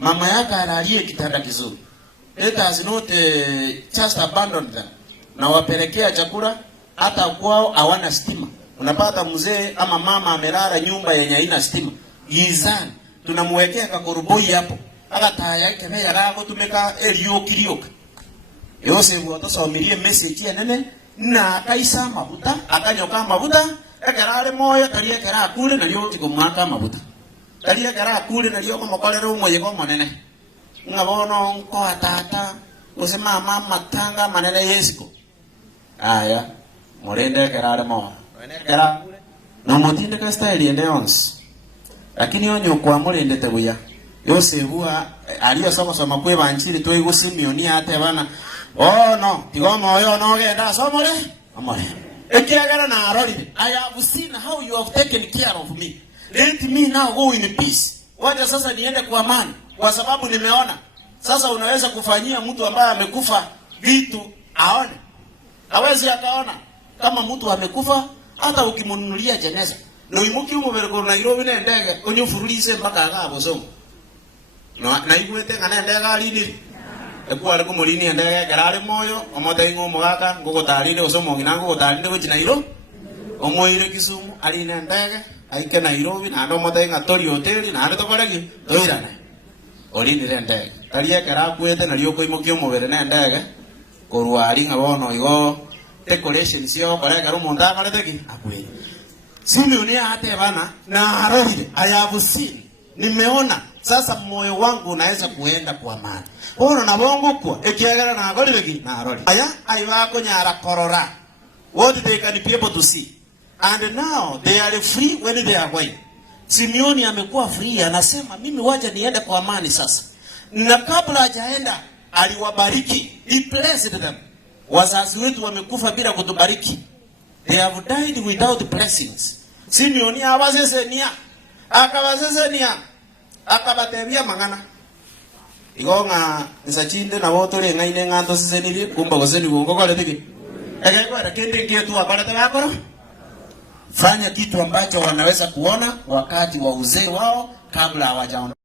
mama yake alalie kitanda kizuri. Let us not just abandon them. Na wapelekea chakula hata kwao hawana stima. Unapata mzee ama mama amelala nyumba yenye haina stima. Gizani tunamwekea kakoroboi hapo. Aka taa yake ya rago tumeka elioka. Yose watosomirie message ya nene na akaisa mabuta akanyoka mabuta ekerare moyo tarie kera kule na lyo tikomwaka mabuta. Tarie kera kule na lyo komokolero moyego monene. Ngabono nko atata usema mama tanga manene yesiko. Aya morende kerare moyo. Kera no motinde ka style ende ons. Lakini onyo kwa morende tebuya. Yose huwa aliyo soma kwe banchiri to igo Simeoni ate bana. Oh no, tigo moyo no genda somole. Amore. Ekiagara na arori. I have seen how you have taken care of me. Let me now go in peace. Wacha sasa niende kwa amani kwa sababu nimeona. Sasa unaweza kufanyia mtu ambaye amekufa vitu aone. Hawezi akaona kama mtu amekufa hata ukimnunulia jeneza. No imuki umubere ko Nairobi ne ndege onyufurulise mpaka agabo songo. No na igwete ngana ndege alini. Ekwale ko mulini ndege karare moyo omote ngo mugaka ngogotarire osomo nginango gotarire go Nairobi. Omoire Kisumu ali ne ndege aike Nairobi na ndo mote ngatori hoteli na ndo tokoregi toirana. Olini ne ndege. Tarie kara kwete na lioko imukio mubere ne ndege. Korwari ngabono igo decoration sio kore karo monta kare teki akweli. Simeoni hata bana na arori I have seen. Nimeona sasa moyo wangu unaweza kuenda kwa amani. Ono na bongo kwa ekiagara na agoribeki na arori. Aya aiwa ko nyara korora. What they can be able to see. And now they are free when they are going. Simeoni amekuwa free anasema mimi wacha niende kwa amani sasa. Na kabla hajaenda aliwabariki. He blessed them. Wazazi wetu wamekufa bila kutubariki. They have died without blessings. Simeoni abazesenia. Akabazesenia. Akabatebia mangana. Igonga nsachinde na woto le ngaine nganto siseniri kumba goseni gogo kale tiki. Kwa kende kietu akala tabakoro. Fanya kitu ambacho wanaweza kuona wakati wa uzee wao kabla hawajaona.